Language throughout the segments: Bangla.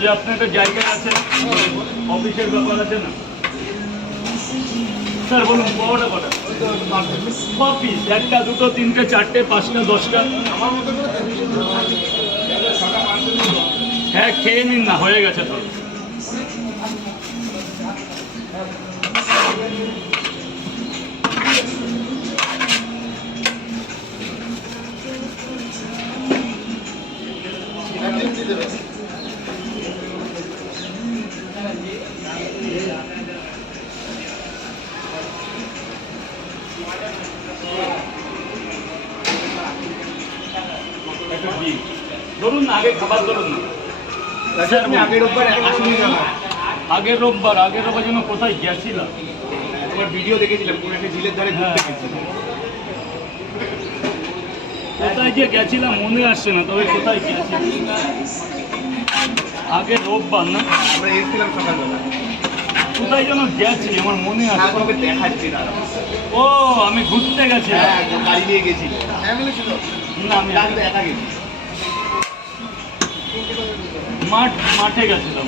যে আপনি একটা জায়গায় আছেন, অফিসের ব্যাপার আছে না স্যার, বলুন পাওয়াটা কটা? ক পিস? একটা, দুটো, তিনটে, চারটে, পাঁচটা, 10টা? হ্যাঁ, খেয়ে নিন না, হয়ে গেছে তো। ধরুন না, আগে খাবার ধরুন না। আগের রোববার আসেনি কেন? আগের রোববার যেন কোথায় গেছিলাম? তোমার ভিডিও দেখেছিলাম, কোন একটা ঝিলের ধারে ঘুরতে গেছিলাম। কোথায় যে গেছিলাম মনে আসছে না, তবে কোথায় গেছিলাম আগের রোববার না? আমরা এসেছিলাম সকালবেলা। কোথায় যেন গেছি আমার মনে আসছে। তোমাকে দেখাচ্ছি না। ও, আমি ঘুরতে গেছিলাম। হ্যাঁ, গাড়ি নিয়ে গেছি। ফ্যামিলি ছিল না, আমি একা গেছি। মাঠে গেছিলাম,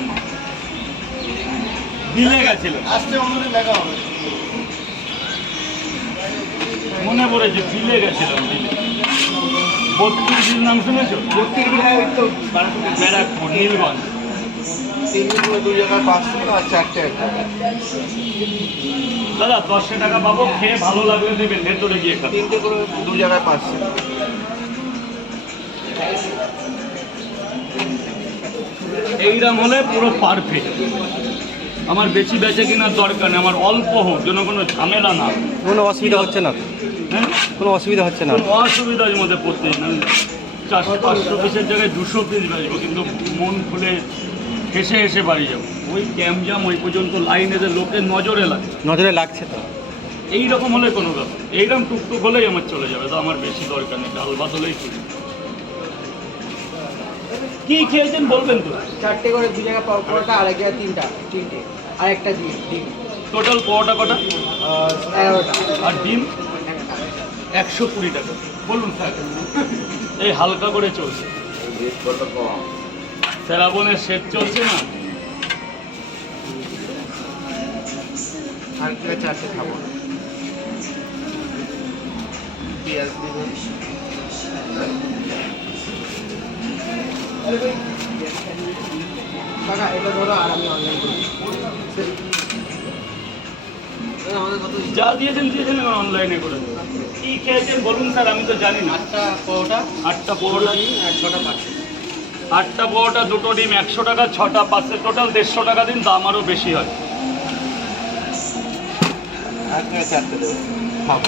বিলে গেছিলাম। আসতে অন্যদিন দেখা হবে। মনে পড়েছে, বিলে গেছিলাম। বিলে 32 নাম শুনেছো? 32 তো ব্যারাকপুর, নীলগঞ্জ। 3 2 জায়গায় 500 টাকা আর 4টে একটা। দাদা 10 টাকা পাবো, খেয়ে ভালো লাগলে দেবেন, ভেতরে গিয়ে খাবেন। 3টে করে 2 জায়গায় 500। এইরকম হলে পুরো পারফেক্ট। আমার বেশি বেচে কেনার দরকার নেই, আমার অল্প হোক, যেন কোনো ঝামেলা না। কোনো অসুবিধা হচ্ছে না? হ্যাঁ, কোনো অসুবিধা হচ্ছে না? কোনো অসুবিধার মধ্যে পড়তে না। 400-500 পিসের জায়গায় 200 পিস বেচবো, কিন্তু মন খুলে হেসে হেসে বাড়ি যাবো। ওই ক্যাম্পজাম ওই পর্যন্ত লাইন এসে লোকের নজরে লাগে, নজরে লাগছে তো। এইরকম হলে কোনো ব্যাপার, এইরকম টুকটুক হলেই আমার চলে যাবে, তো আমার বেশি দরকার নেই, ডাল ভাত হলেই চলে। কি খেয়েছেন বলবেন তো? 4টে করে 2 জায়গায় পরোটা, আর এক জায়গায় 3টে, আর একটা ডিম। টোটাল পরোটা কটা? 11টা। আর ডিম? একটা। 120 টাকা। বলুন স্যার, এই হালকা করে চলছে, শ্রাবণের শেষ চলছে না। আর 4টে খাবো। পেঁয়াজ দিবেন। টাকা এটা ধরো, আর আমি অনলাইন করি। যা দিয়েছেন আমি অনলাইনে করে দেবো। কি খেয়েছেন বলুন স্যার, আমি তো জানি না। 8টা পরোটা, 8টা পরোটা, আর 6টা পাঁচ। 8টা পরোটা, 2টো ডিম 100 টাকা, 6টা 500, টোটাল 150 টাকা দিন, দাম আরও বেশি হয়। আর 4টে দেবো। খাবো।